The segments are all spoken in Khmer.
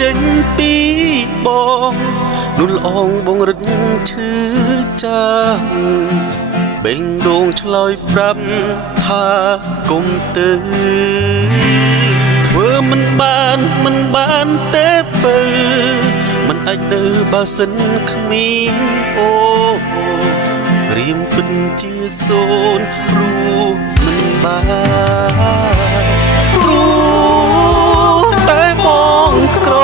ចេញពីបងនួនល្អងបងរឹកឈឺចាំបេងដូងឆ្លើយប្រាប់ថាគុំទៅធ្វើមិនបានទេបើមិនអាចនៅបើសិនគ្មានអូរៀមពិតជាសូនព្រោះមិនបានព្រោះតែបងក្រ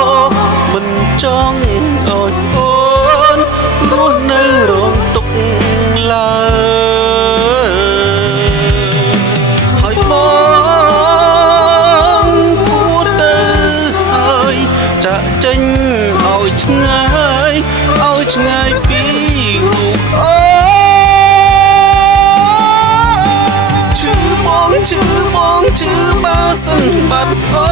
មិនចង់ឲ្យអូនរស់នៅរងទុកឡើយហើយបងគួរទៅហើយចាក់ចេញឲ្យឆ្ងាយពីរូបអូឈឺបើសិនបាត់អូ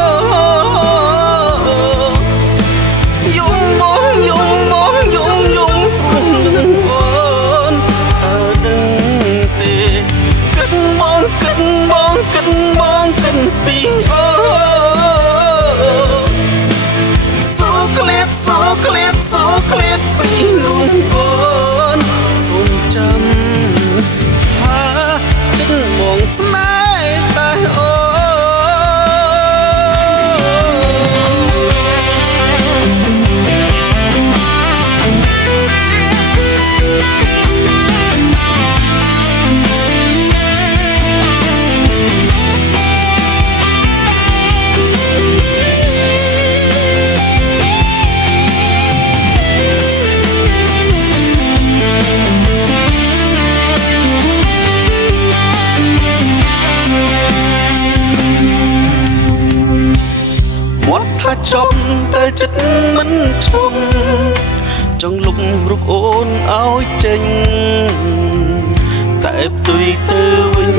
យំបងព្រោះនឹងអូនតើដឹងទេគិតពីអូសូក្លៀតពីរូបអូនសូមចាំថាចិត្តបងស្នេហ៍តែអូថាចប់តែចិត្តមិនឈប់ចង់លុបរូបអូនឲ្យចេញតែផ្ទុយទៅវិញ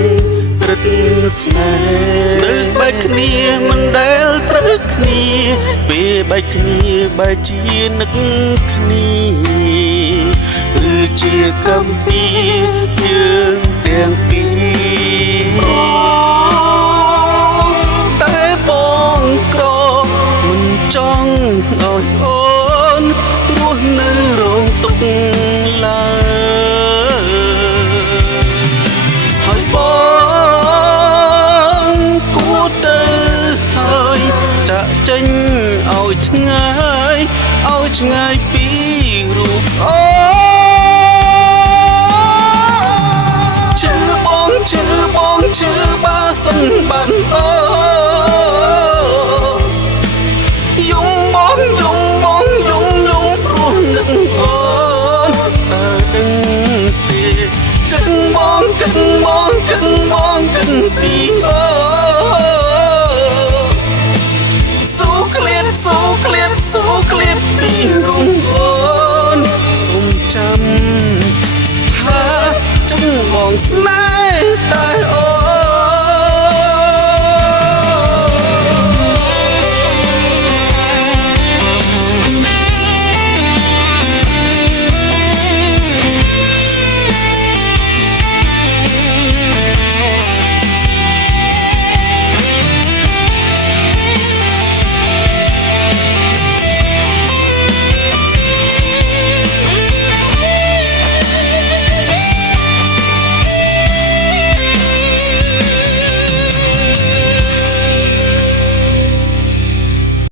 រឹតស្នេហ៍នៅបែកគ្នាមិនដែលត្រូវគ្នាពេលបែកគ្នាបែកជានឹកគ្នាឬជាកំពីយើងទាំងពីរតែបងក្រមិនចង់ឲ្យអូនរស់នៅរងទុកឡើយហើយបងគួរទៅហើយចាក់ចេញឲ្យឆ្ងាយ